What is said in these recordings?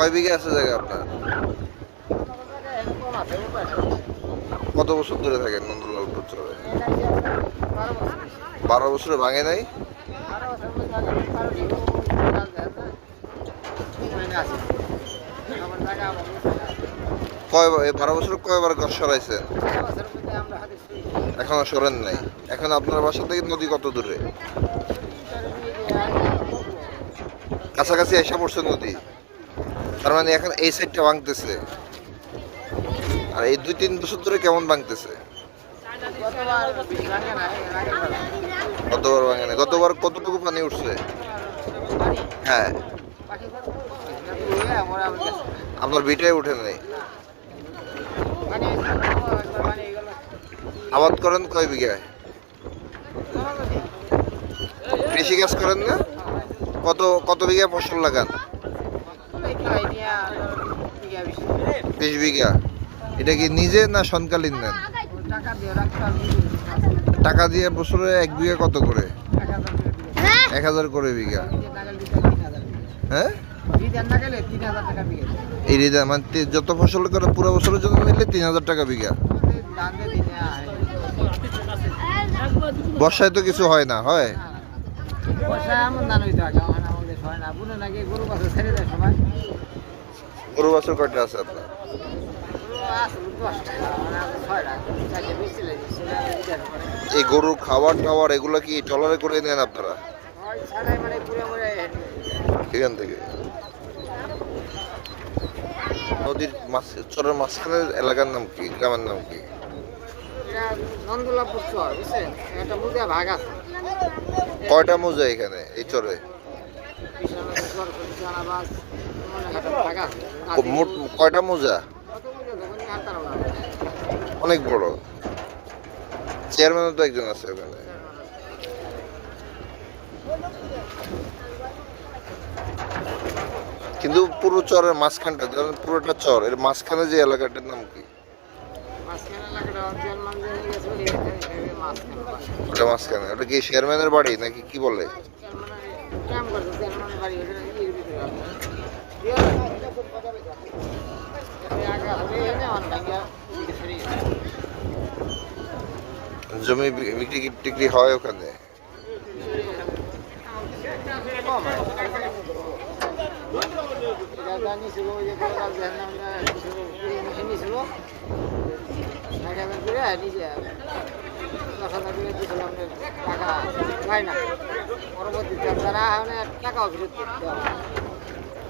কয় বিঘা আছে জায়গা আপনার? কত বছর ধরে থাকেন নন্দলালপুর চরে? 12 বছরে ভাঙে নাই? কয়বার এই 12 বছরে কয়বার ঘর সরাইছেন? এখনো সরেন নাই? এখন আপনার বাসা থেকে নদী কত দূরে? কাছাকাছি এসে পড়ছে নদী, তার মানে এখন এই সাইডটা ভাঙতেছে। আর এই 2-3 বছর ধরে কেমন ভাঙতেছে? গতবার ভাঙে না? গতবার কতটুকু পানি উঠছে? হ্যাঁ, আপনার ভিটায় উঠে নাই? আবাদ করেন কয় বিঘায়? কৃষি কাজ করেন না? কত কত বিঘা ফসল লাগান? 20 বিঘা। এটা কি নিজে না সনকালীন নেন? টাকা দিয়ে বছরে 1 বিঘা কত করে? 1000 করে বিঘা। হ্যাঁ, এই রিদা মানে যত ফসল করে পুরো বছরের জন্য নিলে 3000 টাকা বিঘা। বর্ষায় তো কিছু হয় না? হয় গরু বাছুর কয়টা আছে আপনার? এই গরুর খাবার টাবার এগুলা কি ট্রলারে করে নেন আপনারা এখান থেকে? নদীর মাছ চরের মাঝখানের এলাকার নাম কি, গ্রামের নাম কি? নন্দলাপুর চর, বুঝছেন? একটা মুজা ভাগ আছে। কয়টা মৌজা এখানে এই চরে? মোট কয়টা মৌজা? অনেক বড়। চেয়ারম্যানও তো একজন আছে ওখানে। কিন্তু পুরো চরের মাঝখানটা, ধরেন পুরোটা চর, এর মাঝখানে যে এলাকাটার নাম কি? ওটা মাঝখানে, ওটা কি চেয়ারম্যানের বাড়ি নাকি কি বলে? জমি বিক্রি টিক্রি হয় ওখানে?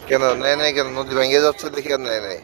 কেন নেয় নাই? কেন নদী ভেঙে যাচ্ছে দেখি আর নেয় নাই?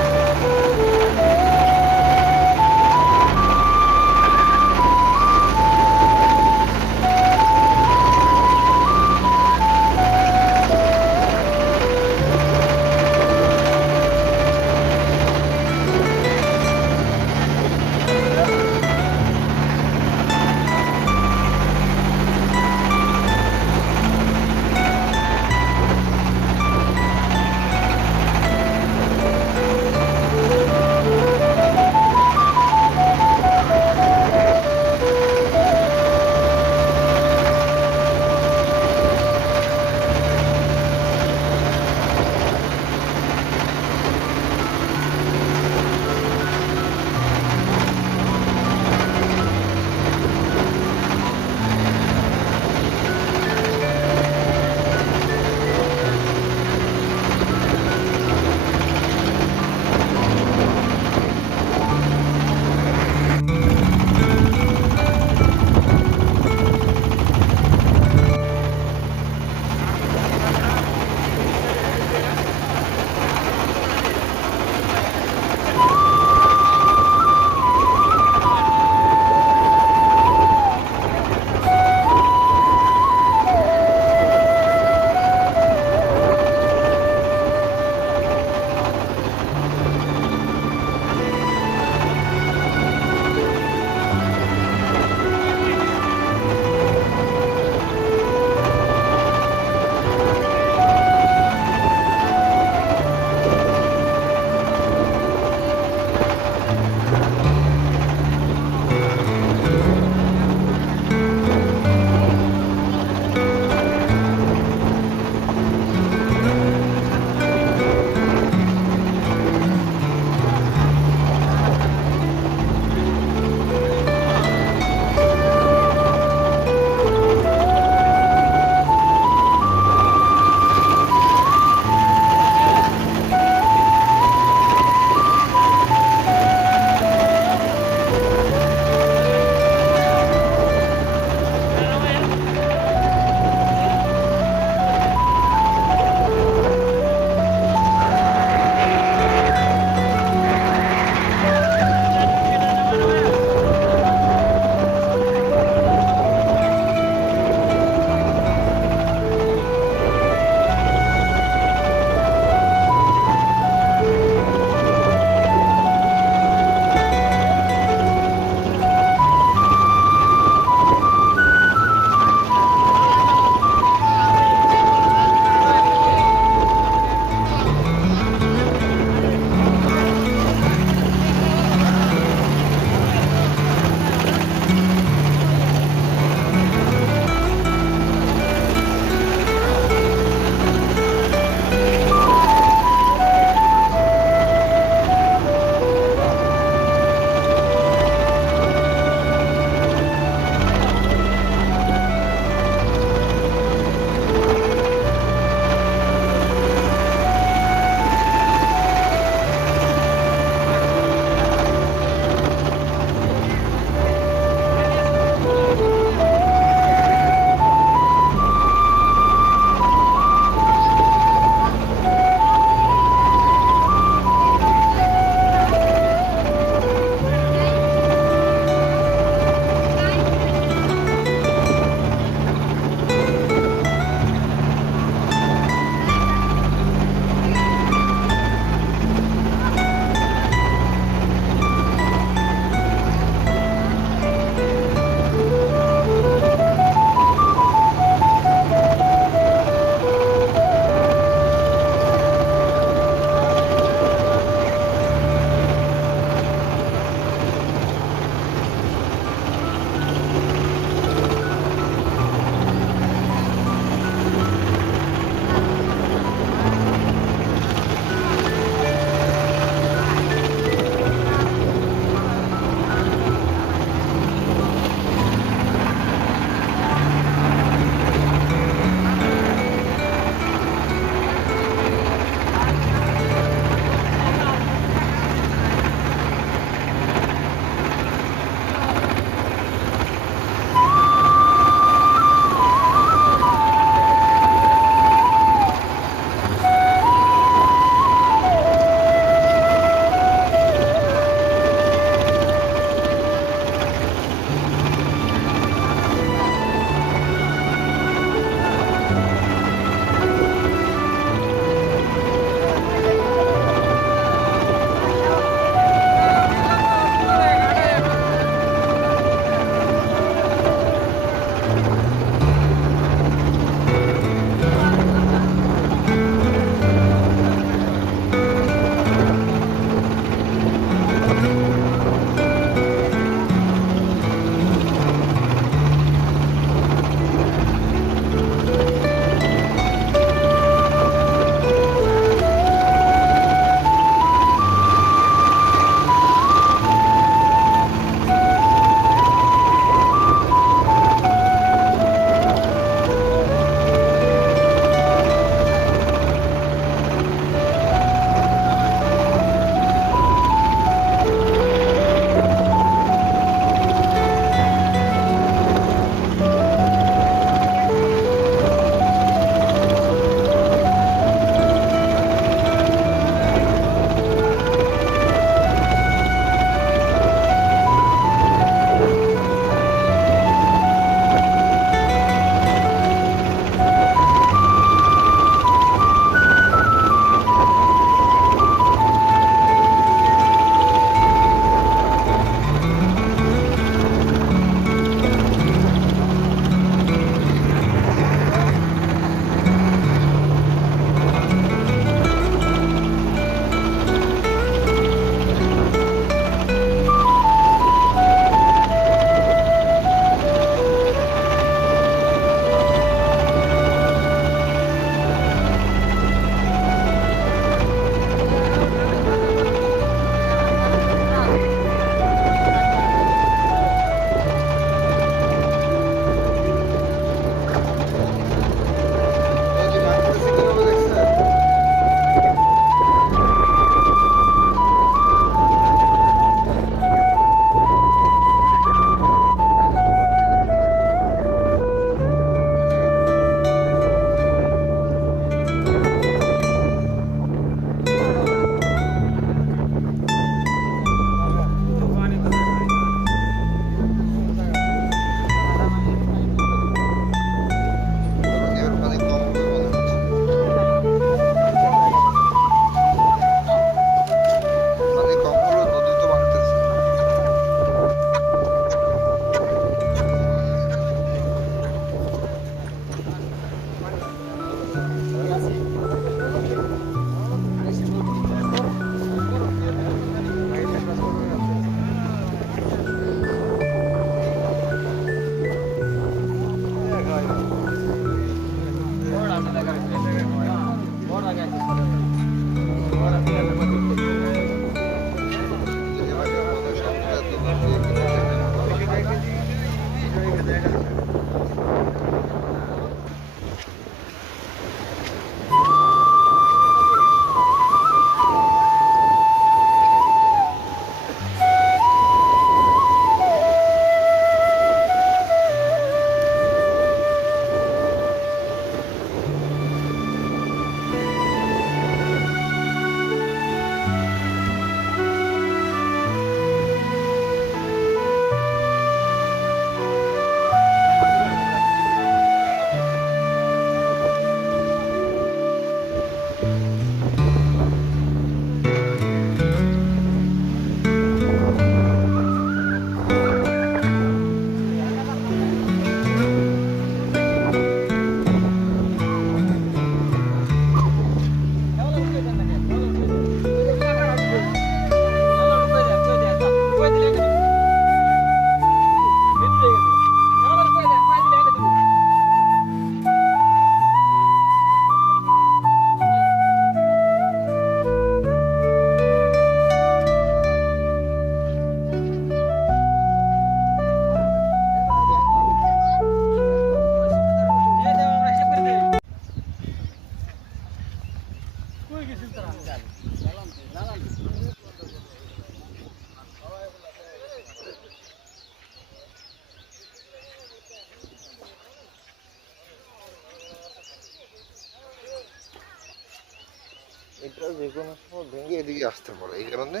যে কোনো সময় ভেঙে এদিকে আসতে পারে, এই কারণে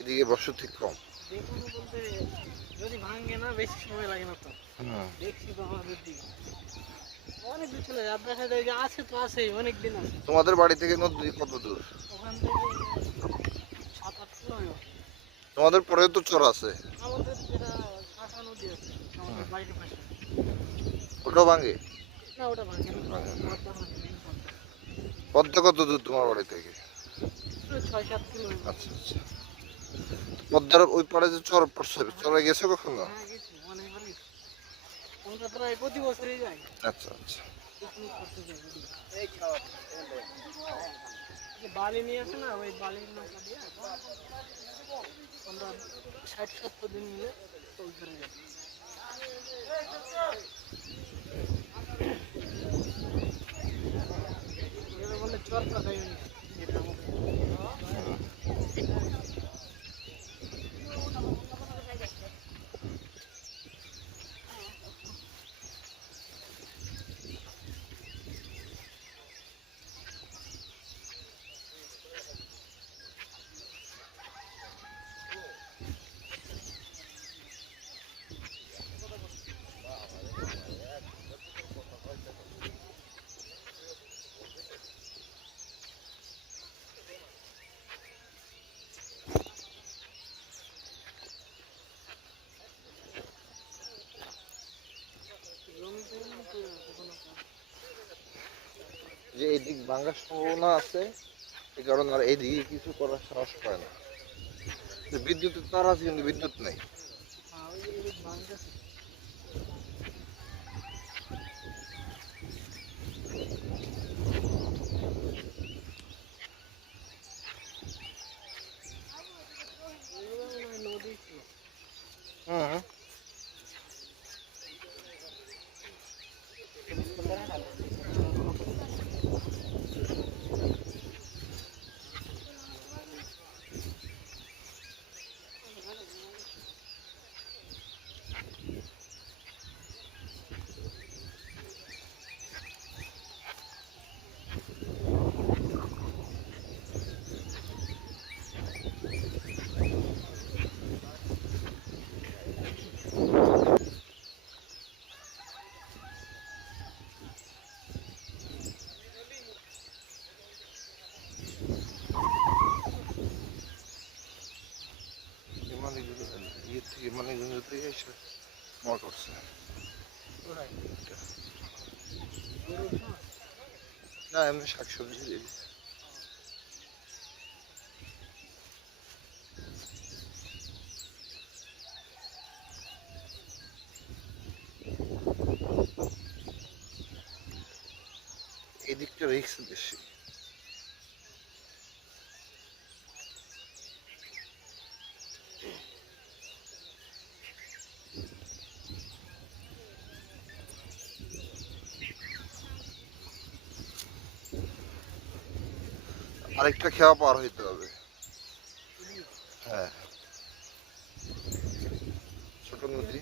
এদিকে বসতি কম। যে কোনো বলতে যদি ভাঙে না বেশি সময় লাগে না তো। হুম। দেখছি তো আমাদের দিকে অনেক দূর চলে যায়, আপনার সাথে এই যে আছে তো আছেই, অনেক দিন আছে। তোমাদের বাড়ি থেকে নদী কত দূর? ওখান থেকে 7-8 কিলো হইব। তোমাদের পরেও তো চর আছে, আমাদের যেটা শাখা নদী আছে আমাদের বাড়ির পাশে, ওটাও ভাঙে? না ওটা ভাঙে না, ভাঙে না। পদ্মা ভাঙে, মেইন পদ্মা। পদ্মা কত দূর তোমার বাড়ি থেকে? ওই 6-7 কিলো হইব। আচ্ছা আচ্ছা। পদ্মার ওই পাড়ে যে চর পড়ছে, চরে গেছো কখনো? হ্যাঁ গেছি, অনেকবার গেছি। আমরা প্রায় প্রতি বছরই যাই, আচ্ছা আচ্ছা। পিকনিক করতে যাই প্রতি বছর। যে বালি নিয়ে আসে না, ওই বালির নৌকা দিয়ে আমরা 60-70 দিন মিলে ওই করে যাই। এগুলো বলে চর পাতা ইউনিয়ন, যেটা আমাদের। জমিতে তো কখনো যে এদিক ভাঙার সম্ভাবনা আছে, এই কারণে আর এইদিকে কিছু করার সাহস পায় না। যে বিদ্যুতের তার আছে কিন্তু বিদ্যুৎ নেই। ওই যে এদিক ভাঙতেছে। এগুলো মনে হয় নদী ছিল। হুম। ইয়ে থেকে মানিকগঞ্জ থেকে এসে মার করছে। কোথায়? গরুর খামার? না এমনি শাকসবজি দিয়ে দিছে। এদিকটা রিস্ক বেশি। আরেকটা খেওয়া পার হইতে হবে। হ্যাঁ, ছোট নদী।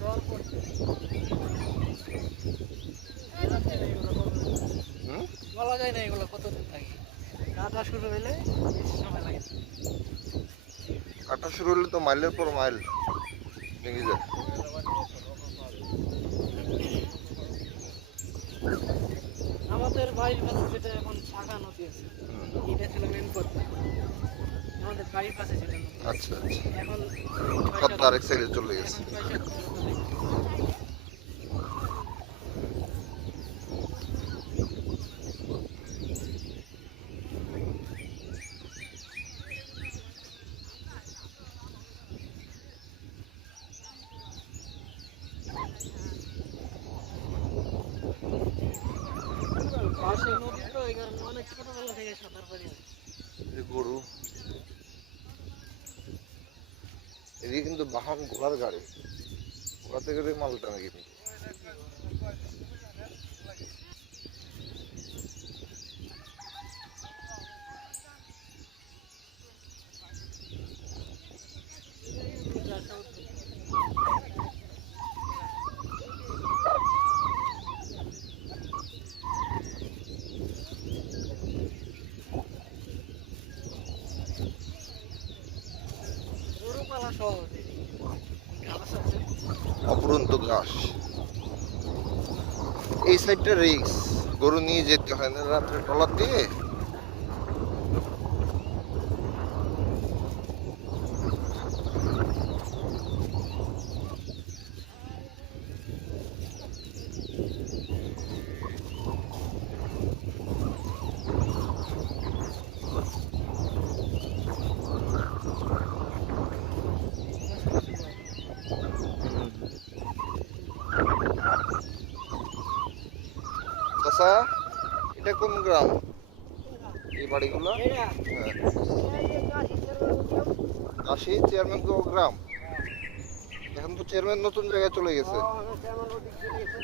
জল পড়ছে। বলা যায় না এগুলো কতদিন। হুম। বলা যায় না এগুলো কতদিন থাকে। কাটা শুরু হলে বেশি সময় লাগে না। কাটা শুরু হলে তো মাইলের পর মাইল ভেঙে যায়। আমাদের বাড়ির পাশে যেটা এখন শাখা নদী আছে, হুম। এটা ছিল মেন পদ্মা। আমাদের বাড়ির পাশে যেটা নদী, আচ্ছা আচ্ছা। এখন পদ্মা আরেক সাইডে চলে গেছে। 6-7 পাশে নদী তো, এই কারণে অনেক ছোটবেলা থেকে সাঁতার পারি আমি। এই গরু, এদিকে কিন্তু বাহন ঘোড়ার গাড়ি, ঘোড়াতে করে মাল টানে কিন্তু। পালা সহ ঘাস আছে। অপরন্ত ঘাস। এই সাইডটা রিক্স, গরু নিয়ে যেতে হয় না রাত্রে ট্রলার দিয়ে। চাচা, এটা কোন গ্রাম এই বাড়িগুলো? এটা হ্যাঁ, এই যে কাশি চেয়ারম্যান কাশি চেয়ারম্যান গ্রাম। এখন তো চেয়ারম্যান নতুন জায়গায় চলে গেছে। চেয়ারম্যান ওদিক চলে গেছে।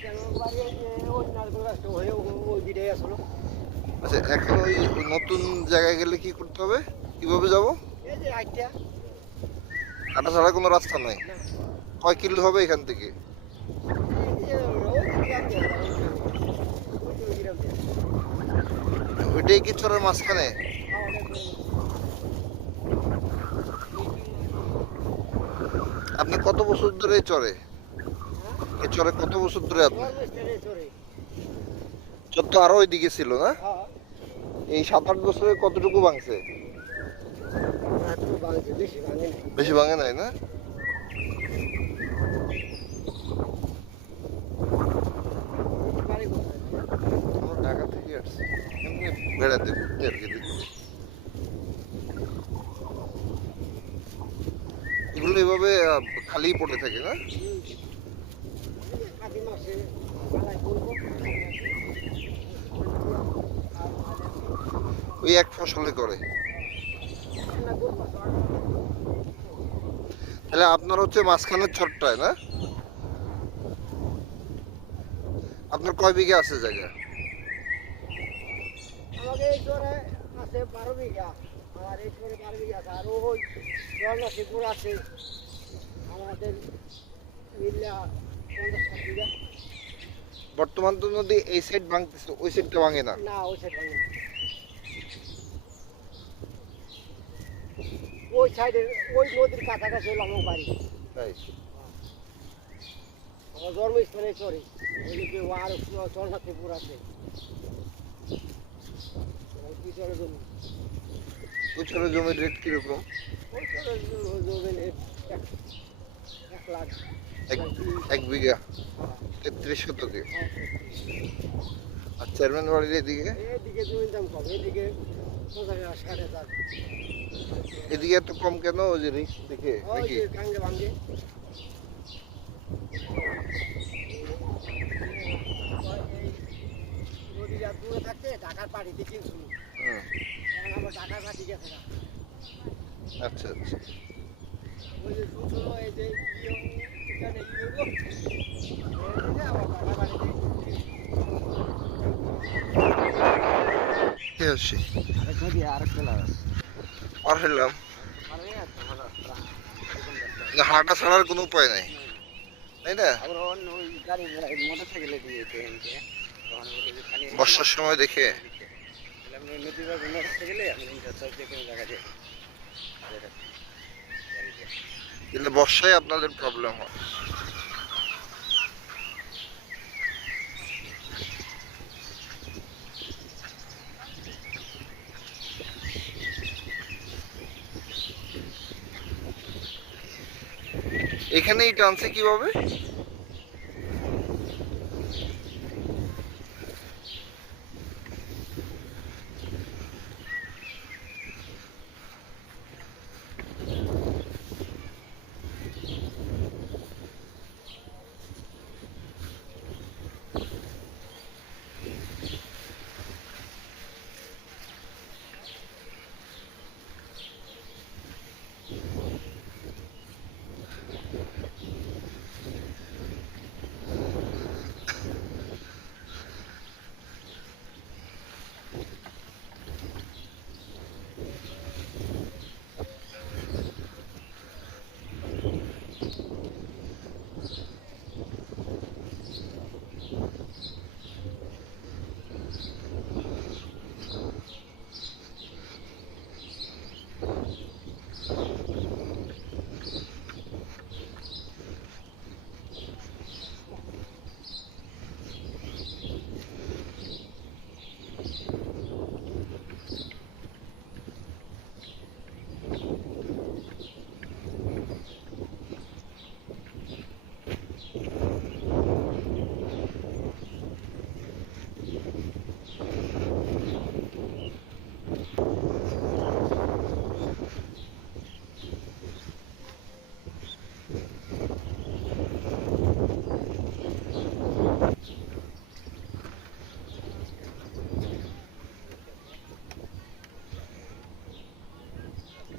চেয়ারম্যান বাড়ি এই যে ওই নারকেল গাছটা হয়ে ওই দিকেই আসলো। আচ্ছা, এখন ওই ওই নতুন জায়গায় গেলে কি করতে হবে, কিভাবে যাব? এই যে আইটা হাঁটা ছাড়া কোনো রাস্তা নাই? না, কয় কিলো হবে এখান থেকে? এই যে ওই গ্রাম দিয়ে ওই গ্রাম দিয়ে ওইটাই কি চরের মাঝখানে? আপনি কত বছর ধরে এই চরে, এই চরে কত বছর ধরে আপনি? চর তো আরো ওইদিকে ছিল না? এই 7-8 বছরে কতটুকু ভাঙছে? বেশি ভাঙে নাই না? আমরা ঢাকা থেকে আসছি, এমনি বেড়াতে ঘুরতে আর কি দেখতে। এগুলো এভাবে খালি পড়ে থাকে না? ওই এক ফসলে করে। তাহলে আপনার হচ্ছে মাঝখানের চরটায় না? আপনার কয় বিঘা আছে জায়গা? আমাকে এই চরে আছে 12 বিঘা, আর এই চরে 12 বিঘা আছে, আর ওই জলনাথিপুর আছে আমাদের মিল্লা 50-60 বিঘা। বর্তমান তো নদী এই সাইড ভাঙতেছে, ওই সাইডটা ভাঙে না। না, ওই সাইড ভাঙে না। ওই সাইডে ওই নদীর কাছাকাছি হলো আমার বাড়ি। তাই আমার জন্মস্থানে চরে ওইদিকে আর জলনাথিপুর আছে। ওই চরে জমি, ওই চরের জমির রেট কিরকম? ওই চরে জমি 1 লাখ। এক বিঘা 33 শতকে। আর চেয়ারম্যান বাড়ির এদিকে? এদিকে জমির দাম কম, এদিকে 50,000-60,000। এদিকে এত কম কেন? ওই যে রিক্স দেখে ওই নাকি? যে গাঙ্গে ভাঙ্গে নদীটা দূরে থাকতে ঢাকার পাড়িতে কিনছি, হুম, এখন আবার ঢাকার পাড়ি গেছে না। আচ্ছা আচ্ছা। ওই যে শুনছিল এই যে এখানে আবার ঢাকার পাড়িতে ঠিক আছে, নদী আর চলে আর হইলাম হাঁটা ছাড়ার কোনো উপায় নাই, তাই না? ওই গাড়ি মোটর সাইকেলে দিয়েছে বর্ষার সময় দেখে। মোটর সাইকেলে আমি জায়গা দিয়ে কিন্তু বর্ষায় আপনাদের প্রবলেম হয়। এখানেই টানছে কিভাবে?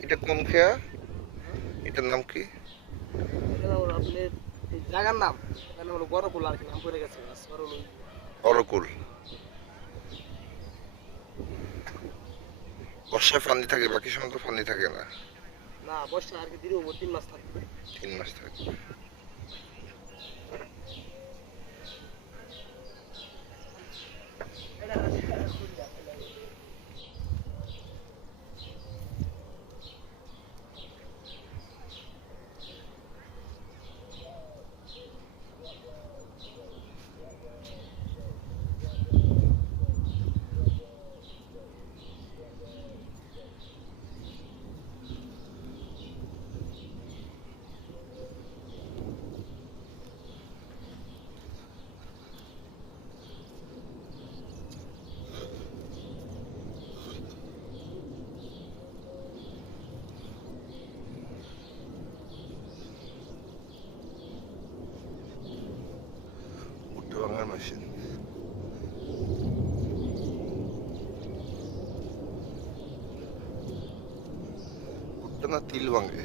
এটা কোন খেয়া? এটার নাম কি? আপনার জায়গার নাম এখানে হলো গরকুল আর কি নাম করে গেছে অরকুল। বর্ষায় পানি থাকে, বাকি সময় তো পানি থাকে না। না বর্ষা আর কি দীর্ঘ 3 মাস থাকবে। 3 মাস থাকে। ভুট্টা ভাঙার মেশিন। ভুট্টা না তিল ভাঙে।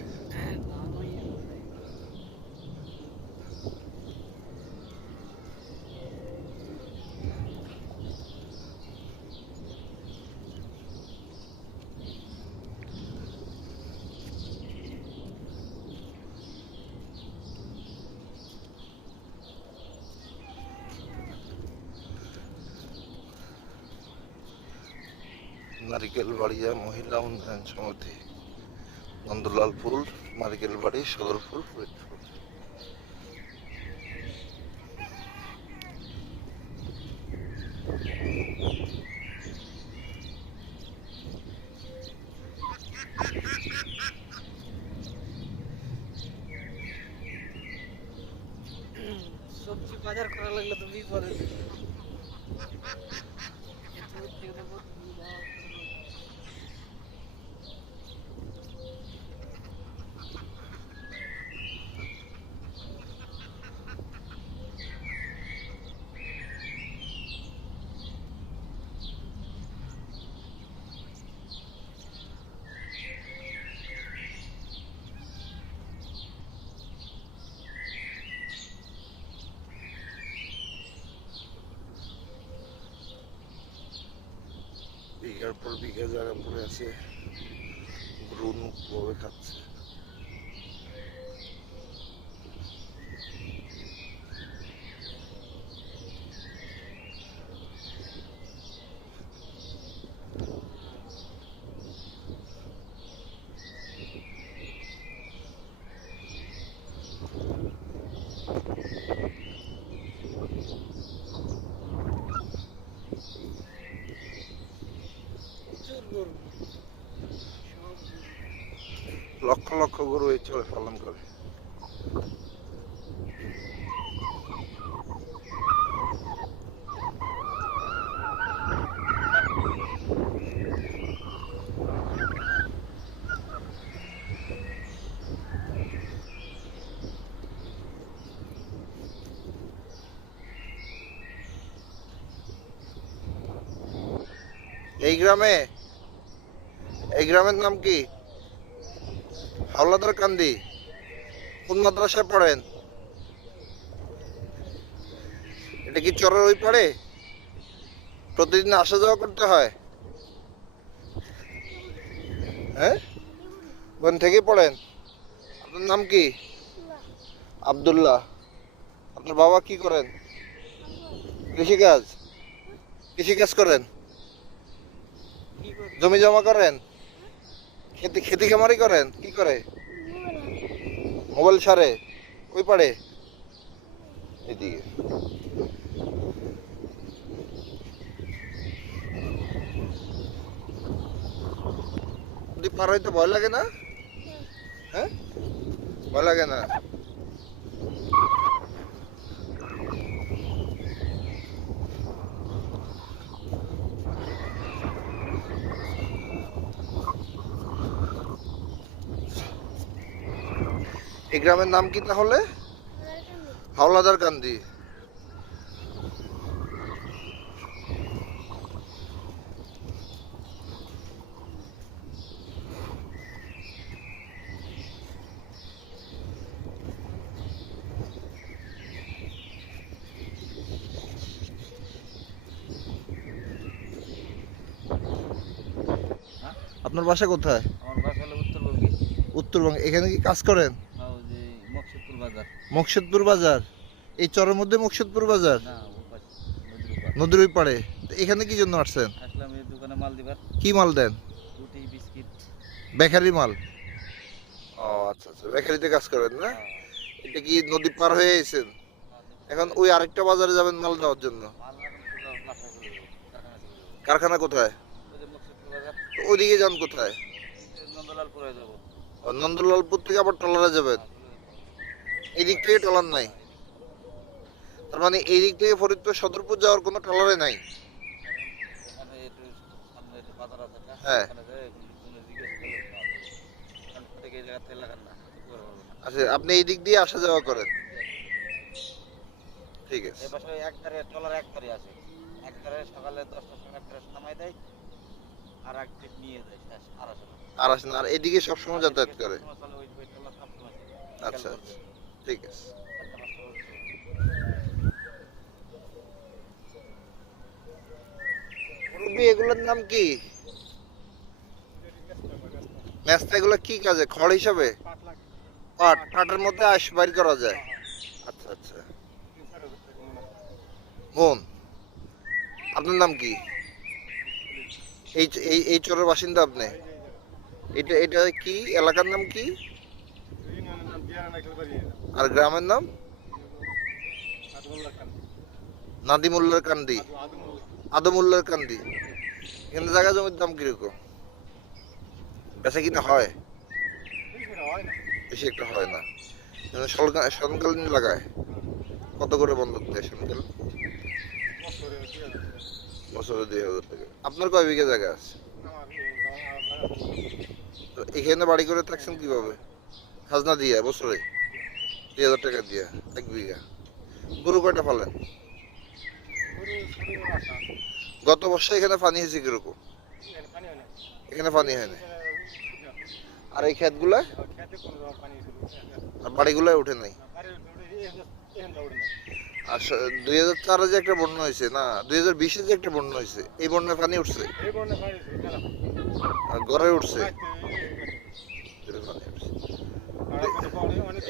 নারিকেল বাড়িয়া মহিলা উন্নয়ন সমিতি, নন্দলালপুর, নারিকেল বাড়ি, সদরপুর, ফরিদপুর। সবজি বাজার করা লাগলে তো বিপদে বিঘার পর বিঘা জায়গা পড়ে আছে, গরু মুক্তভাবে খাচ্ছে। লক্ষ লক্ষ গরু এই চরে পালন করে। এই গ্রামের নাম কি? হাওলাদার কান্দি। কোন মাদ্রাসায় পড়েন? এটা কি চরের ওই পাড়ে? প্রতিদিন আসা যাওয়া করতে হয়? হ্যাঁ, ওখান থেকে পড়েন? আপনার নাম কি? আব্দুল্লাহ। আপনার বাবা কি করেন? কৃষিকাজ। কৃষিকাজ করেন? জমি জমা করেন? খেতি খামারি করেন? কি করে? মোবাইল সারে? ওই পারে? এদিকে পার হইতে ভয় লাগে না? হ্যাঁ, ভয় লাগে না? এই গ্রামের নাম কি তাহলে? হাওলাদার কান্দি। আপনার বাসা কোথায়? আমার বাসা হলো উত্তরবঙ্গে। উত্তরবঙ্গে। এখানে কি কাজ করেন? ওই যে মকসুদপুর বাজার। মকসুদপুর বাজার? এই চরের মধ্যে মকসুদপুর বাজার? না, ও পাশে নদীর ওপার। নদীর ওই পাড়ে? তো এখানে কি জন্য আসছেন? আসলাম এই দোকানে মাল দিবার। কি মাল দেন? রুটি, বিস্কিট। বেকারি মাল? ও আচ্ছা আচ্ছা, বেকারিতে কাজ করেন না? এটা কি নদী পার হয়ে এসেছেন? এখন ওই আরেকটা বাজারে যাবেন মাল দেওয়ার জন্য? মাল এখন পুরো বাসায় চলে যাবো, কারখানা চলে যাবো। কারখানা কোথায়? ওই যে মকসুদপুর বাজার, তো ওইদিকে যান কোথায়? এই নন্দলালপুরে যাবো। ও, নন্দলালপুর থেকে আবার ট্রলারে যাবেন? এই দিক থেকে ট্রলার নাই? তার মানে এই দিক থেকে ফরিদপুর সদরপুর যাওয়ার কোনো ট্রলারে নাই? ওখানে একটু সামনে একটু বাজার আছে একটা, হ্যাঁ। ওখানে যেয়ে কোনো জিজ্ঞেস করলে পাওয়া যাবে। কারণ প্রত্যেকে এই জায়গাতে লাগান না, উপরে পাবো না। আচ্ছা, আপনি এই দিক দিয়ে আসা যাওয়া করেন? ঠিক আছে। এই পাশে একবারে ট্রলার একবারে আছে। একবারে সকালে 10টার সময় একবারে নামাই দেয়, আর এক ট্রিপ নিয়ে যায়, শেষ, আর আসে না। আর আসেন, আর এদিকে সবসময় যাতায়াত করে? সবসময় চলে, ওই ট্রলার সবসময় চলে। আচ্ছা আচ্ছা, ঠিক আছে। চারটা পাঁচটা পর্যন্ত। মুরব্বি, এগুলোর নাম কি? মেস্তা। এগুলো কি কাজে? খড় হিসাবে? পাট? পাটের মধ্যে আঁশ বাইর করা যায়? আচ্ছা আচ্ছা। মন, আপনার নাম কি? এই এই এই চরের বাসিন্দা আপনি? এটা এটা কি এলাকার নাম কি? আর গ্রামের নাম? নাদিমুল্লার কান্দি? আদমুল্লার কান্দি? এখানে জায়গা জমির দাম কিরকম? বেচা কিনা হয়? বেশি একটা হয় না। এখানে শরৎকালীন লাগায় কত করে বন্ধক দেয় শরৎকাল? বছরে 2,000 টাকা। আপনার কয় বিঘা জায়গা আছে? তো এখানে বাড়ি করে থাকছেন কিভাবে? খাজনা দিয়ে বছরে 2,000 টাকা দিয়ে 1 বিঘা? গরু কয়টা পালেন? গত বর্ষে এখানে পানি হয়েছে কিরকম? এখানে পানি হয় না? আর এই ক্ষেতগুলা আর বাড়িগুলাই উঠে নাই? আর 2004-এ যে একটা বন্যা হয়েছে না, 2020-এ যে একটা বন্যা হয়েছে, এই বন্যায় পানি উঠছে? আর ঘরে উঠছে? ঘরে পানি উঠছে।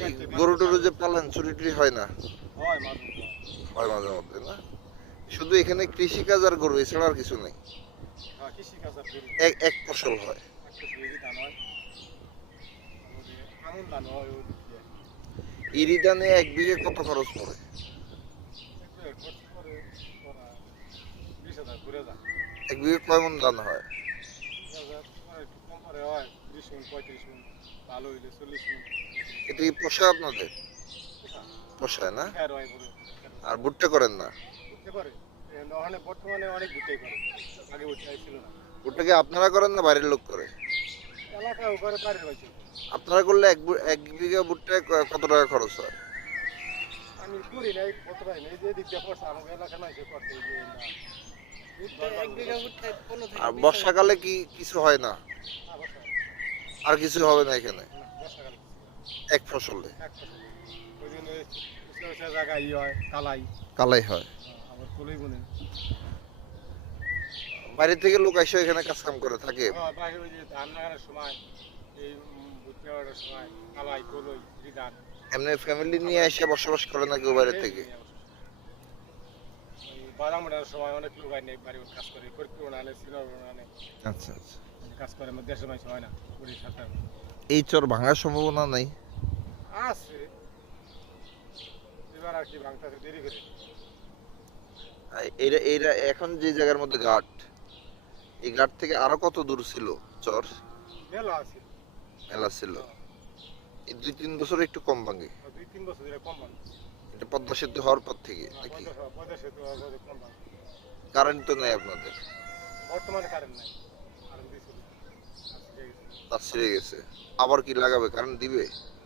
এই গরু টরু যে পালেন, চুরি টুরি হয় না? হয় মাঝে মধ্যে না? শুধু এখানে কৃষিকাজ আর গরু, এছাড়া আর কিছু নেই? এক ফসল হয়? ইরি ধানে 1 বিঘে কত খরচ পড়ে? 1 বিঘে কয় মন ধান হয়? এটা কি পোষায় আপনাদের? পোষায় না? আর ভুট্টা করেন না? বর্তমানে অনেক ভুট্টাই করে, আগে ভুট্টাই ছিল না। ভুট্টা কি আপনারা করেন না বাইরের লোক করে? এলাকায় করে বাড়ির হয়েছে। আপনারা করলে এক বিঘা ভুট্টায় কত টাকা খরচ হয়? আমি করি নাই, কত পাই নাই, যে দিক দিয়ে পড়ছে আমার এলাকা নাই, সে করছে এই যে এক বিঘা ভুট্টা 15 থেকে আর বর্ষাকালে কি কিছু হয় না? আর কিছু হবে না এখানে এক ফসলে? ওই দিন ওই জায়গায় ই হয়, কালাই কালাই হয়? আবার তুলেই বলে বাইরে থেকে লোক এসে এখানে কাজ কাম করে থাকে? বাইরে ওই যে ধান লাগানোর সময়, এই ভুট্টা লাগানোর সময় কালাই কলই ধান। এমনি ফ্যামিলি নিয়ে এসে বসবাস করে নাকি বাইরে থেকে? বাদাম ওঠার সময় অনেক লোক আনে, বাড়ি কাজ করে, ফরিদপুর আনে, শ্রীনগর আনে, আচ্ছা আচ্ছা। কাজ করে। আমার দেশের মানুষ হয় না, 27 এই চর ভাঙার সম্ভাবনা নাই? আছে, এবার আর কি ভাঙতে দেরি করে। এরা এরা এখন যে জায়গার মধ্যে ঘাট, এই ঘাট থেকে আরো কত দূর ছিল চর? মেলা আছে, মেলা ছিল। এই 2-3 বছর একটু কম ভাঙে? 2-3 বছর ধরে কম ভাঙে। এটা পদ্মা সেতু হওয়ার পর থেকে নাকি? পদ্মা সেতু কম ভাঙে। কারেন্ট তো নাই আপনাদের? বর্তমানে কারেন্ট নাই, কারেন্ট দিয়েছিল, তার ছিঁড়ে গেছে। আবার কি লাগাবে? কারেন্ট দিবে?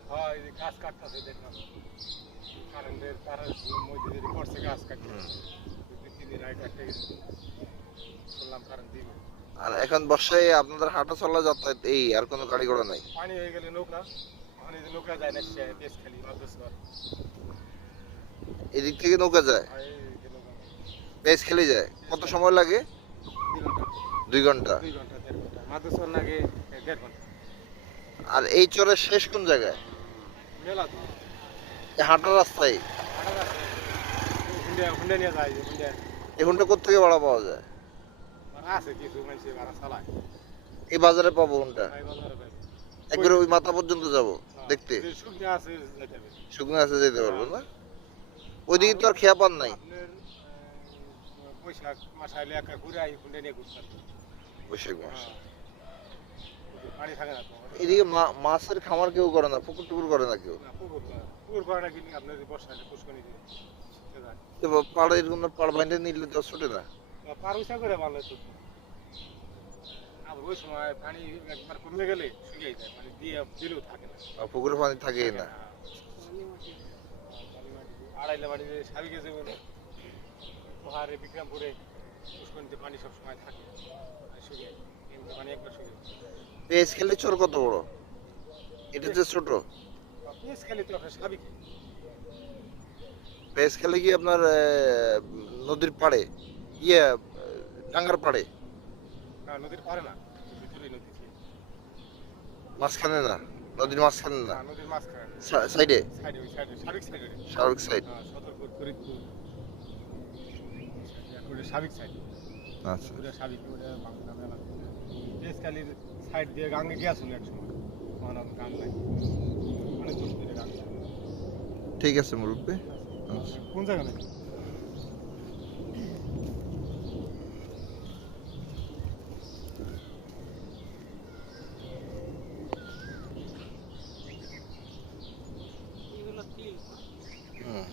হ্যাঁ, এই যে গাছ কাটতেছে দেখলাম, কারেন্টের তারের মধ্যে যদি পড়ছে গাছ কাটতে, 2-3 দিন আগে কাটতে গেছে, শুনলাম কারেন্ট দিবে। আর এখন বর্ষায় আপনাদের হাঁটা চলা যাতায়াত এই, আর কোনো গাড়ি ঘোড়া নাই? পানি হয়ে গেলে নৌকা, ওখানে যে নৌকা যায় না, সে বেশ খালি মাদ্রাস করে। এদিক থেকে নৌকা যায়? আর এই যে নৌকা বেশ খেলে যায়? কত সময় লাগে? 2 ঘন্টা, 2 ঘন্টা? 2 ঘন্টা 1.5 ঘন্টা। মাদুসর নাকি 1.5 ঘন্টা আর এই চরের শেষ কোন জায়গায়? মেলা তো এই হাঁটার রাস্তায়? হাঁটা রাস্তা হুন্ডে হুন্ডে নিয়ে যায় হুন্ডে এই হুন্ডা কোত্থেকে ভাড়া পাওয়া যায়? আছে কিছু মানুষ ভাড়া চালায় এই বাজারে পাবো হুন্ডা? এই বাজারে পাই। একবারে ওই মাথা পর্যন্ত যাব দেখতে? যে শুকনো আছে যেতে হবে। শুকনো আছে যেতে পারবো না? ওইদিকে তো আর খেয়া পান নাই। আপনার বৈশাখ মাস আইলে একা ঘুরে আই হুন্ডে নিয়ে ঘুরতে পারবেন। বৈশাখ মাস। পানি থাকে না তো এদিকে মাছের খামার কেউ করে না, পুকুর টুকুর করে না কেউ। না, পুকুর করে না কিনি আপনার বর্ষা আইলে পুষ্কনি দিয়ে যায় তো পাড়ের কোনো পাড় বাইন্ডে নিলে তো ছোটে না। পার উঁচা করে ভালো তো আবার ওই সময় পানি একবার কমে গেলে শুকিয়ে যায় পানি দিয়ে দিলেও থাকে না আর পুকুরে পানি থাকেই না। আড়াইলে বাড়ি সাবিকে যেমন পাহাড়ে বিক্রমপুরে পুষ্করিতে পানি সব সময় থাকে আর শুকিয়ে যায়। কিন্তু পানি একবার শুকিয়ে যায় পেঁয়াজ খেলে চোর কত বড়? এটা যে ছোট। পেঁয়াজ খেলে তো আপনার সাবিকে পেঁয়াজ খেলে কি আপনার নদীর পাড়ে ইয়ে ডাঙ্গার পাড়ে না নদীর পারে না ভিতরে নদী মাঝখানে না, নদীর মাঝখানে না, না নদীর মাঝখানে সাইডে, সাইডে ওই সাইডে সাবিক সাইডে সার্বিক সাইড। সতর্কপুর ফরিদপুর ওটা সাবিক সাইড আচ্ছা ওটা সাবিক ওটা বাংলা মেলা পেঁয়াজখালির সাইড দিয়ে গাঙ্গে গিয়েছিল এক সময় তখন আর গান নাই অনেক দূর ধরে গান ঠিক আছে মুরব্বী। আচ্ছা। কোন জায়গা নাকি হুম।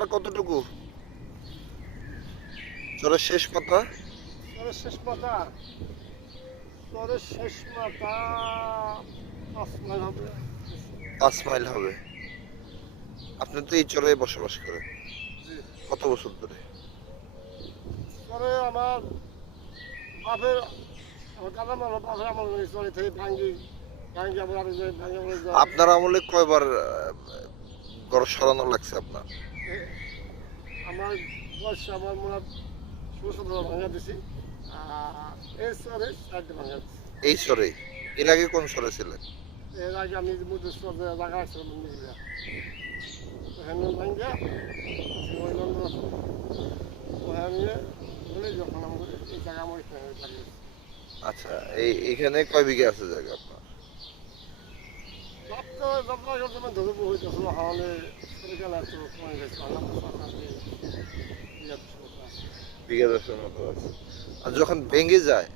আর কতটুকু চরের শেষ পাতা? তোর শেষ মাথা তোর শেষ মাথা 5 মাইল হবে 5 মাইল হবে। আপনি তো এই চরে বসবাস করেন কত বছর ধরে? পরে আমার বাপের আমার কাকা আমার বাপের আমার চলে থেকে ভাঙ্গি ভাঙ্গি আবার আরো যায় ভাঙ্গি আবার যায় আপনার আমলে কয়বার ঘর সরানো লাগছে আপনার? আমার বয়স আমার মনে হয় 16 ভাঙা দিছি আর এই সরে 4 ভাঙা দিছি এই চরে? এর আগে কোন চরে ছিলেন? এর আগে আমি মধ্যে সরে জায়গা আসলাম মিলিয়া হেনন ভাঙ্গা ওই নম্বর ওখানে বলে যখন আমাদের এই জায়গা আমার এখানে বাড়ি আচ্ছা এইখানে কয় বিঘা আছে জায়গা আপনার? মাত্র যত্ন করতে ধরে হইতেছিল হাওলে সরে গেলে তো কমে গেছে আল্লাহ বিঘা 10-এর মতো আছে। আর যখন ভেঙে যায়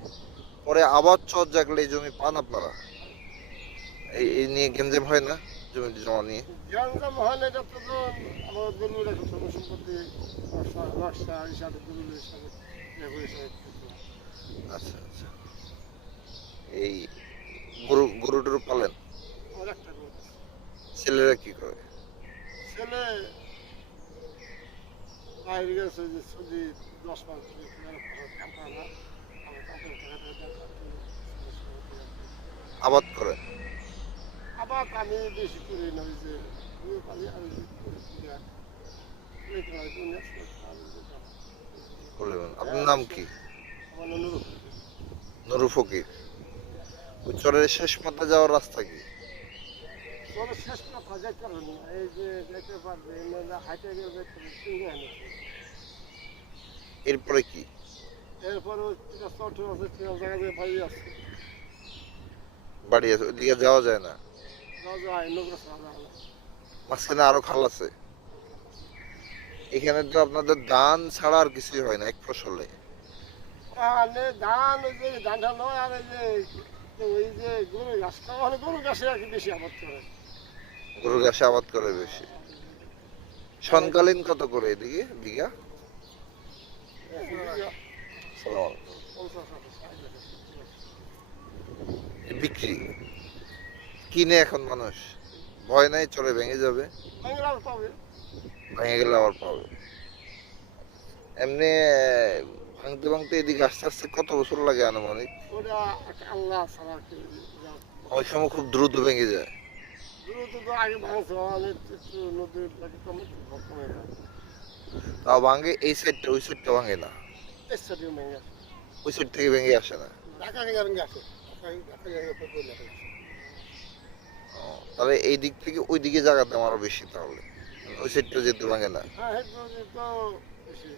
পরে আবার চর জাগলে এই জমি পান আপনারা? এই নিয়ে গেঞ্জাম হয় না জমি জমা নিয়ে? গ্রাম হলে এটা তো আমার দলিল একটা সম্পত্তি নকশা হিসাবে দলিল হিসাবে আচ্ছা আচ্ছা। এই গরু টরু পালেন? আমার একটা গরু আছে। ছেলেরা কি করে? ছেলে বাইরে গেছে যে যদি 10 মাস আবাদ করে? আবার আমি বেশি করি না ওই যে গরু পালি আমি করি না। এই তো আর দুনিয়া বলবেন আপনার নাম কি? আমার অনুরোধ নুরু ফকির। ওই চরের শেষ মাথা যাওয়ার রাস্তা কি? তবে শেষ কথা যেতে পারবেন না এই যে যেতে পারবে হাইটে গেলে যেতে কিনে আনেছে এরপরে কি? এরপরে চট আছে জায়গায় বাড়ি আছে বাড়ি আছে ওইদিকে যাওয়া যায় না? যায় নৌকা ছাড়া মাঝখানে আরো খাল আছে? এখানে তো আপনাদের ধান ছাড়া আর কিছুই হয় না এক ফসলে। ধান ওই যে ধানটা নয় আর ওই যে গরু গাছ খাওয়া গরু গাছে আর কি বেশি আবাদ করে গরুর ঘাসে আবাদ করে বেশি। সনকালীন কত করে এদিকে বিঘা? সালাম আলাইকুম। বিক্রি কিনে এখন মানুষ ভয় নাই চলে ভেঙে যাবে? বাংলার পাবে ভেঙে গেলে আবার পাবে। এমনি ভাঙতে ভাঙতে এদিকে আস্তে আস্তে কত বছর লাগে আনুমানিক? ওটা একটা আল্লাহ ছাড়া কেউ জানে না। অনেক সময় খুব দ্রুত ভেঙে যায়। দ্রুত তো আগে ভাঙছে অনেক একটু নদীর লাগে কমে কমে যায়। তাও ভাঙে এই সাইডটা, ওই সাইডটা ভাঙে না, স্টেডিয়াম ভেঙে আসে। ওই সাইড থেকে ভেঙে আসে না। ঢাকা থেকে ভেঙে আসে। ঢাকা ভেঙে পড়ে লেখা আসে। ও, তাহলে এই দিক থেকে ওই দিকে জায়গাতে আমারও বেশি, তাহলে ওই সাইডটা যেতে ভাঙে না। হ্যাঁ হেড তো বেশি।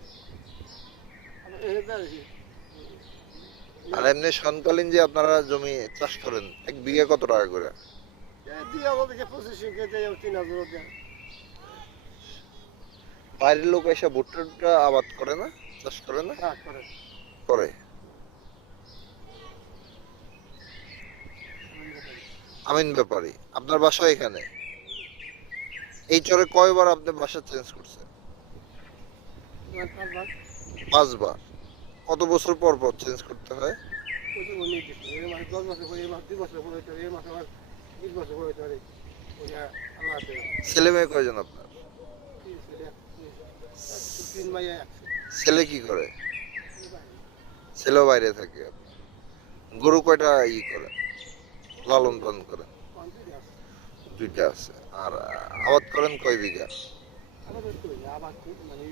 এটা বেশি। আর এমনি সনকালীন যে আপনারা জমি চাষ করেন, 1 বিঘা কত টাকা করে? দিয়ে আমাদেরকে 25 কেজি 3,000 দেয়। বাইরের লোক এসে ভুট্টা টুট্টা আবাদ করে না, চাষ করে না? হ্যাঁ করে। করে। আমিন ব্যাপারী, আপনার বাসা এখানে? এই চরে কয়বার আপনি বাসা চেঞ্জ করছেন? 5 ভাগ। 5 বার। কত বছর পর পর চেঞ্জ করতে হয়? ওই তো উনি দিচ্ছে। এই মাসে 10 বছর পরে, এই মাসে 2 বছর পরে, এই মাসে আবার 20 বছর পরে চলে। ওইটা আল্লাহ দেয়। ছেলে মেয়ে কয়জন আপনার? 3 মাইয়া আছে। ছেলে কি করে? ছেলেও বাইরে থাকে। গরু কয়টা করে লালন পালন করেন? 2টা আছে। আর আবাদ করেন কয় বিঘা? আমাদের তো আবার মানে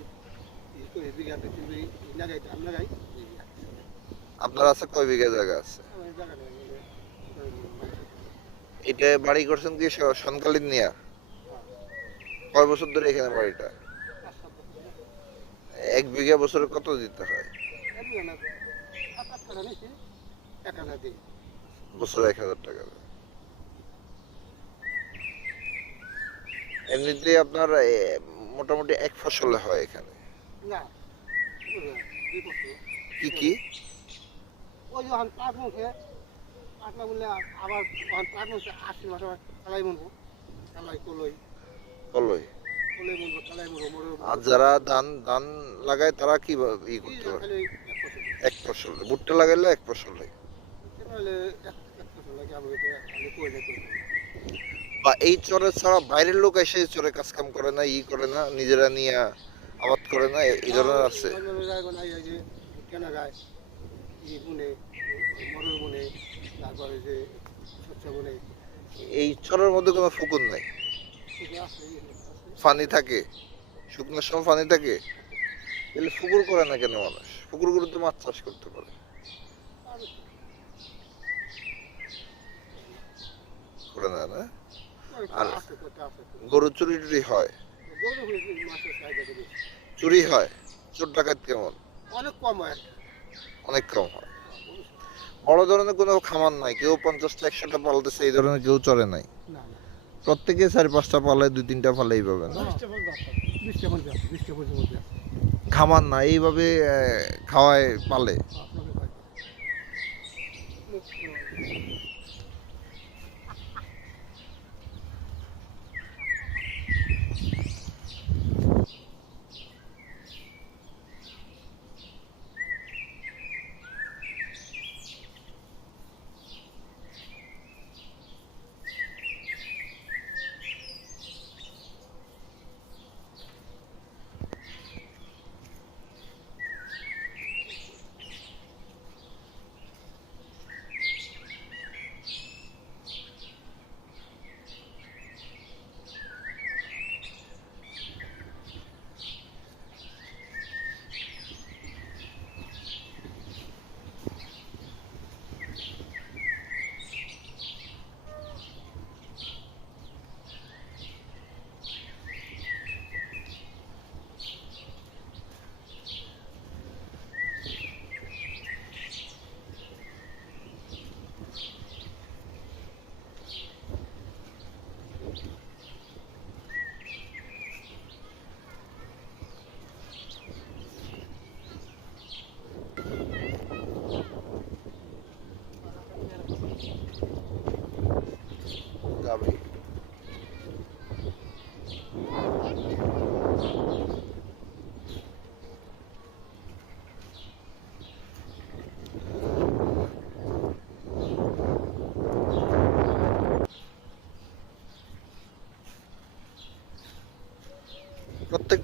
এই তো এই বিঘাতে কিন্তু এই লাগাই ধান লাগাই এই আপনার আছে কয় বিঘা জায়গা আছে? আমার জায়গা নেই এটা বাড়ি করছেন কি সনকালীন নিয়া? কয় বছর ধরে এখানে বাড়িটা? 1 বিঘা বছরে কত দিতে হয়? বছরে 1,000 টাকা দেয়। এমনিতে আপনার মোটামুটি এক ফসলে হয় এখানে। না কি কি? ওই যখন পাট মুখে পাট না বললে আবার যখন পাট মুখে 80 মাসে কালাই মুনবো কালাই কলই কলই। কলই মুনবো কালাই মুনবো মরে আর যারা ধান ধান লাগায় তারা কি করতে পারে? খালি এক ফসল। ভুট্টা লাগাইলে এক ফসল হয়। তাহলে এক ফসল লাগে আমি আমি কইলে কই বা এই চরে ছাড়া বাইরের লোক এসে এই চরে কাজ কাম করে না, করে না, নিজেরা নিয়ে আবাদ করে না, এই ধরনের আছে? কেনা যায় ই বুনে মরুর বুনে তারপরে যে শস্য বুনে এই চরের মধ্যে কোনো পুকুর নাই? আছে পানি থাকে? শুকনোর সময় পানি থাকে? তাহলে পুকুর করে না কেন মানুষ? পুকুরগুলোতে মাছ চাষ করতে পারে। করে না, না? আর আছে করতে আছে গরু চুরি টুরি হয়? গরু হয়েছে মাছের চাহিদা বেশি চুরি হয়? চোর ডাকাত কেমন? অনেক কম হয় অনেক কম হয়। বড় ধরনের কোনো খামার নাই, কেউ 50টা 100টা পালতেছে এই ধরনের কেউ চলে নাই? না না প্রত্যেকে 4-5টা পালে, 2-3টা পালে এইভাবে না? 20টা পর্যন্ত খামার না, এইভাবে খাওয়ায় পালে।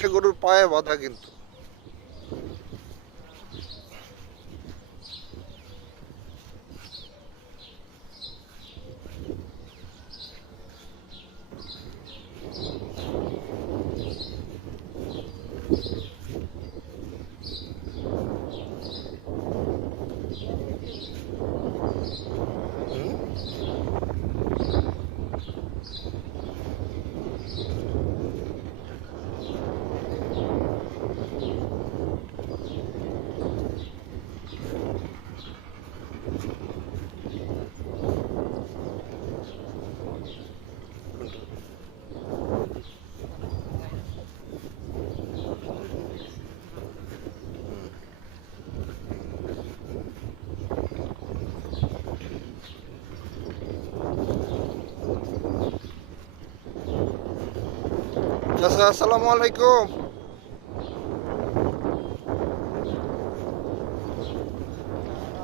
একটা গরুর পায়ে বাঁধা কিন্তু। চাচা আসসালামু আলাইকুম।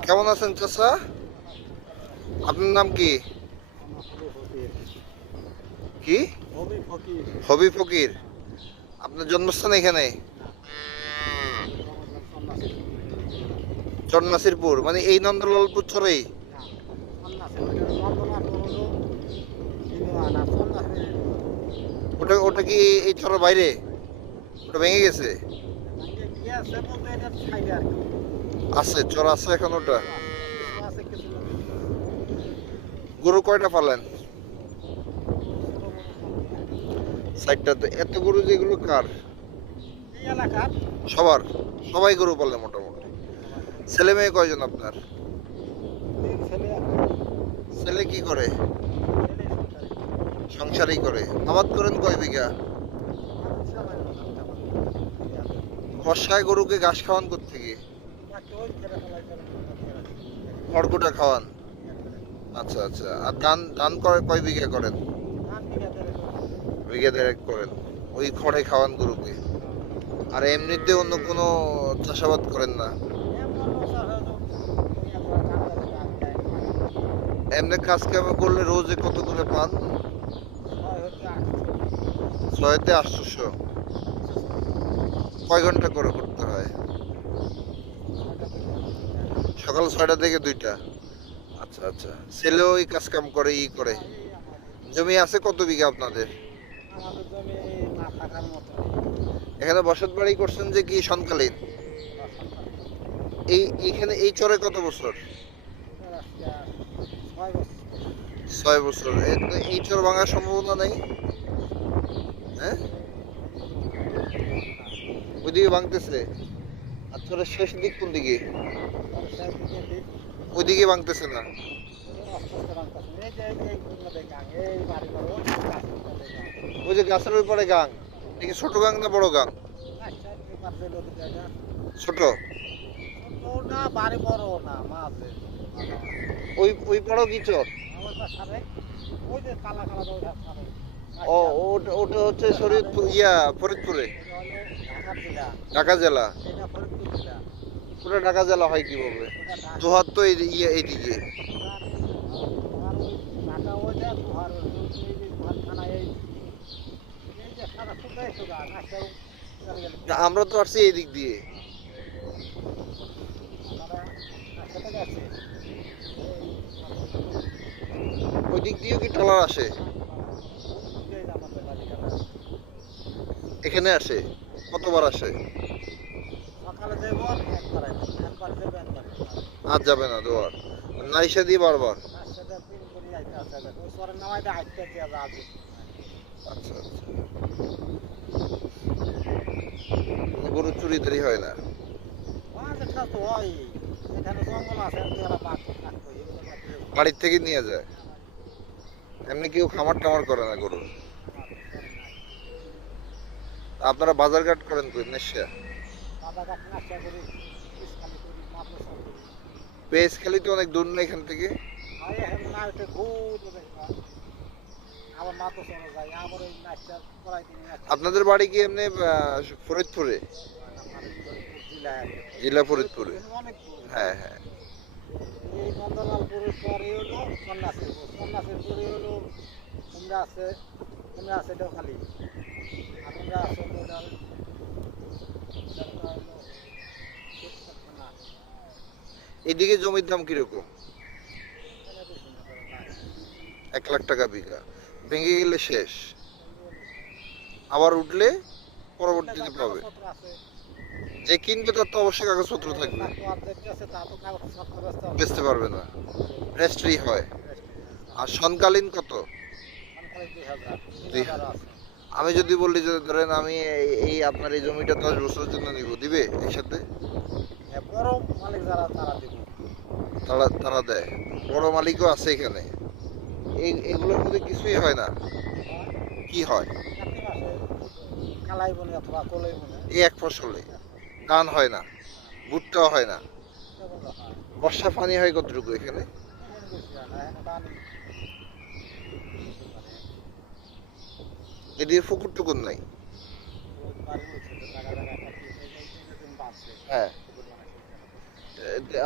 কেমন আছেন চাচা? আপনার নাম কি? কি? হবি ফকির। আপনার জন্মস্থান এখানে? চরনাসিরপুর, মানে এই নন্দলালপুর চরেই? ওটা ওটা কি এই চরের বাইরে? ওটা ভেঙে গেছে? আছে, চর আছে এখন ওটা? গরু কয়টা পালেন? 60টা। তো এত গরু যেগুলো কার? সবার? সবাই গরু পালে মোটামুটি? ছেলে মেয়ে কয়জন আপনার? ছেলে কি করে? সংসারই করে। আবাদ করেন কয় বিঘা? বর্ষায় গরুকে ঘাস খাওয়ান কোত্থেকে? খড়কুটা খাওয়ান? আচ্ছা আচ্ছা। আর ধান ধান কয় বিঘা করেন? বিঘা 1.5 করেন। ওই খড়ে খাওয়ান গরুকে? আর এমনিতে অন্য কোনো চাষাবাদ করেন না? এমনি কাজ কাম করলে রোজে কত করে পান? 600-800। কয় ঘন্টা করে করতে হয়? সকাল 6টা থেকে 2টা। আচ্ছা আচ্ছা। ছেলেও ওই কাজ কাম করে, ই করে? জমি আছে কত বিঘা আপনাদের? এখানে বসত বাড়ি করছেন যে কি সনকালীন? এইখানে এই চরে কত বছর? 6 বছর। এই চর ভাঙার সম্ভাবনা নেই? হ্যাঁ, ওইদিকে ভাঙতেছে। আর চরের শেষ দিক কোন দিকে? ওইদিকে ভাঙতেছে না? ওই যে গাছের ওই পরে গাং, এটা কি ছোট গাং না বড় গাং? ছোট। ওই ওই বড় কি চর? ও ওটা ওটা হচ্ছে শরীয়তপুর, ফরিদপুরে? ঢাকা জেলা? ওটা ঢাকা জেলা হয় কিভাবে? দোহার তো এইদিকে। আমরা তো আসছি এই দিক দিয়ে। ওই দিক দিয়ে কি ট্রলার আসে? এখানে আসে? কতবার আসে? আর যাবে না দোয়ার? নাইসা দিয়ে বারবার? আচ্ছা আচ্ছা। গরু চুরি দেরি হয় না? বাড়ির থেকে নিয়ে যায়? এমনি কেউ খামার টামার করে না গরু? আপনারা বাজারঘাট করেন কই? নেশা পেঁয়াজখালি তো অনেক দূর না এখান থেকে? আপনাদের বাড়ি কি এমনি ফরিদপুরে? জেলা ফরিদপুরে? হ্যাঁ হ্যাঁ। এই নন্দলালপুরের পরে হলো সন্ন্যাসীরপুর, সন্ন্যাসীরপুরে হলো তোমরা আছে ডোখালি, আর তোমরা আছে এদিকে জমির দাম কিরকম? 1 লাখ টাকা বিঘা। ভেঙে গেলে শেষ, আবার উঠলে পরবর্তীতে পাবে। যে কিনবে তার তো অবশ্যই কাগজপত্র থাকবে, বেচতে পারবে না, রেজিস্ট্রি হয়। আর সনকালীন কত? আমি যদি বলি যে ধরেন আমি এই আপনার এই জমিটা 10 বছরের জন্য নিব, দিবে একসাথে? বড় মালিক যারা তারা দিব। তারা তারা দেয়, বড় মালিকও আছে এখানে। এগুলোর মধ্যে কিছুই হয় না। কি হয়? কাতি মাসে কালাই বনে অথবা কলাই বনে এই এক ফসলে ধান হয় না, ভুট্টাও হয় না। বর্ষা পানি হয় কতটুকু এখানে? এদিকে পুকুর টুকুর নাই। হ্যাঁ,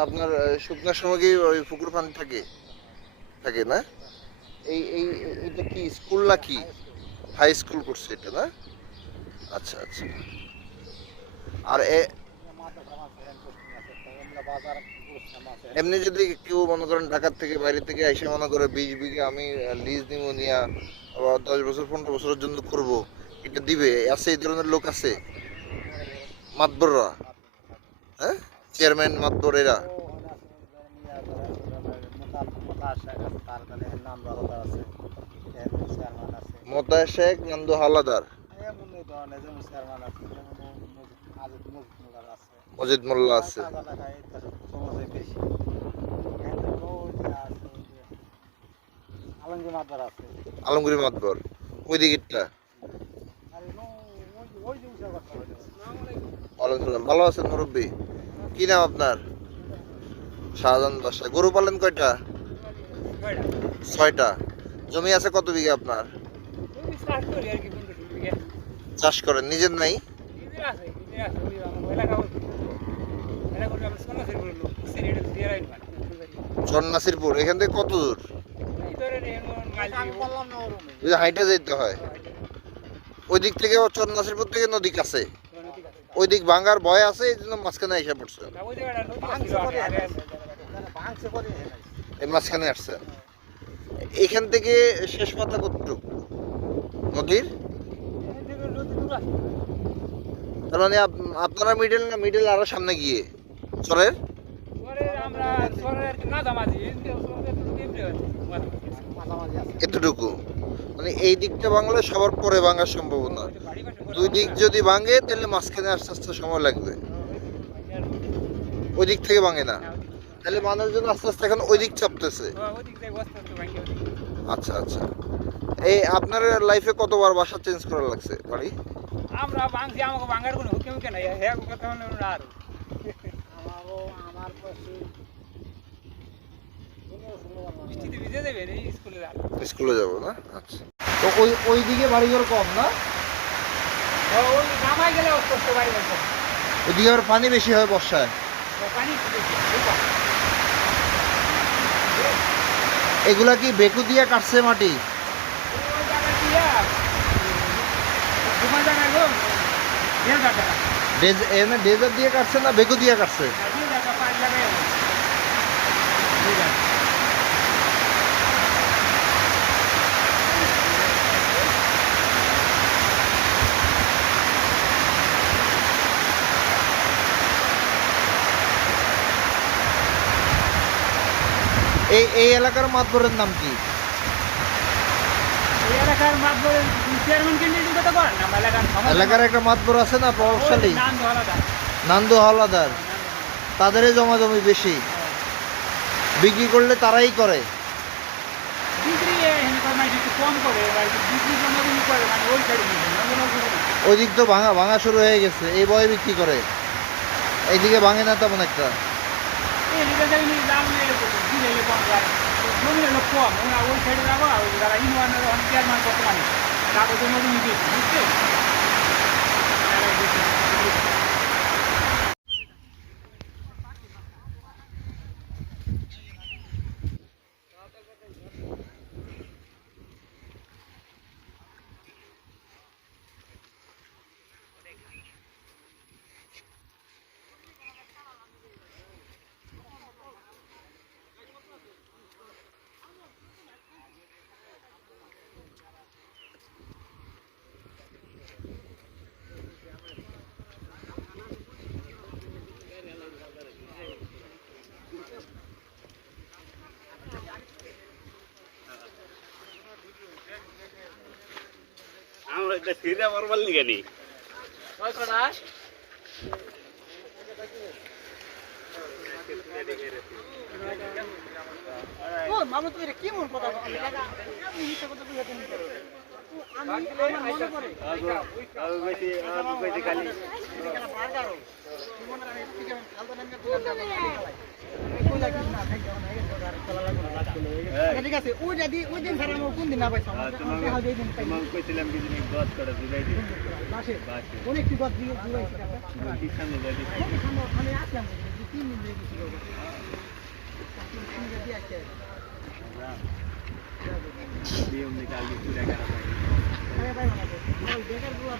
আপনার শুকনার সময় কি ওই পুকুর পানি থাকে? থাকে না? এটা কি স্কুল নাকি? হাই স্কুল করছে এটা না? আচ্ছা আচ্ছা। আর এমনি যদি কেউ মনে করেন ঢাকার থেকে বাইরে থেকে এসে মনে করে 20 বিঘা আমি লিজ নিব নিয়া আবার 10 বছর 15 বছরের জন্য করব, এটা দিবে? আছে এই ধরনের লোক আছে? মাতবররা? হ্যাঁ, চেয়ারম্যান মাতবর এরা? মোতায়ের শেখ, নান্দু হাওলাদার, মজিদ মোল্লা আছে। আলমগীর মাতবর ওই দিকেরটা। ভালো আছেন মুরব্বী? কি নাম আপনার? শাহজাহান বাদশা। গরু পালেন কয়টা? 6টা। জমি আছে কত বিঘা আপনার? চাষ করেন? নিজের নাই? চন্নাসিরপুর এখান থেকে কত দূর? হাইটে যেতে হয়। ওই দিক থেকে চন্নাসিরপুর থেকে নদী কাছে, ওই দিক ভাঙ্গার ভয় আছে, এই জন্য মাঝখানে এসে পড়ছে। এই মাঝখানে আসছে। এখান থেকে শেষ মাথা কতটুকু নদীর? তার মানে আপনারা মিডল না, মিডল আরো সামনে গিয়ে চরের এতটুকু। মানে এই দিকটা ভাঙলে সবার পরে ভাঙার সম্ভাবনা। দুই দিক যদি ভাঙে তাহলে মাঝখানে আস্তে আস্তে সময় লাগবে। ওই দিক থেকে ভাঙে না, তাহলে মানুষজন আস্তে আস্তে এখন ওই দিক চাপতেছে। আচ্ছা আচ্ছা। এই আপনার লাইফে কতবার বাসা চেঞ্জ করা লাগছে বাড়ি? আমরা ভাঙছি, আমাকে ভাঙার কোনো হুকে মুখে নাই, হ্যাঁ কথা হলো না। আর আমার পাশে বৃষ্টিতে ভিজে দেবে এই স্কুলে যাবো। স্কুলে যাব না? আচ্ছা। তো ওই দিকে বাড়িঘর কম না? ওই নামাই গেলে অস্পষ্ট বাড়ি বলছে, ওইদিকে আবার পানি বেশি হয় বর্ষায়। পানি এগুলা কি বেকু দিয়ে কাটছে মাটি? ওই জায়গা দিয়া ঘুমা জায়গা গো 1000 টাকা ডেজার দিয়ে কাটছে না বেকু দিয়ে কাটছে? 1000 টাকা 5 লাগাই এই এলাকার মাতবরের নাম কি? এই এলাকার মাতবরের চেয়ারম্যান ক্যান্ডিডেট কথা বলেন না, এলাকার একটা মাতবর আছে না প্রভাবশালী, নান্দু হাওলাদার। নান্দু হাওলাদার। তাদেরই জমাজমি বেশি, বিক্রি করলে তারাই করে। বিক্রি একটু কম করে, বিক্রি জমাজমি করে, মানে ওই সাইডে ওই দিক তো ভাঙা ভাঙা শুরু হয়ে গেছে, এই বয়ে বিক্রি করে। এইদিকে ভাঙে না তেমন একটা। জমি হলো কম, ওরা ওই সাইডে যাবো, যারা ইউনিয়নের অনেক চেয়ারম্যান বর্তমানে তাদের জন্য জমি দিয়েছে, বুঝছে? সিরা মারবার লিগে নি ও মামু তুই কি মন কথা বললি আমি মিথ্যা কথা তুই হেতে নিতে আমি আমার মনে পড়ে আমি কইছি খালি কেন বারগারো তুই মনে রাখ তুই কেমন খালতো নামে তুই কই লাগিস না খাই যাও না এই চলা লাগবে না ঠিক আছে ওই দিন ছাড়া আমার কোন দিন না পাইছো আমি হাল দেই দিন পাই তোমাকে কইছিলাম কি জিনিস গদ করে দিলাই দি বাসে বাসে অনেক কি কথা দিয়ে দিলাইছি কি সামনে যাই দি আমি আসলাম 3 দিন ধরে কিছু করব নিয়ম নিকাল দি পুরা করা আরে ভাই বেকার বুয়া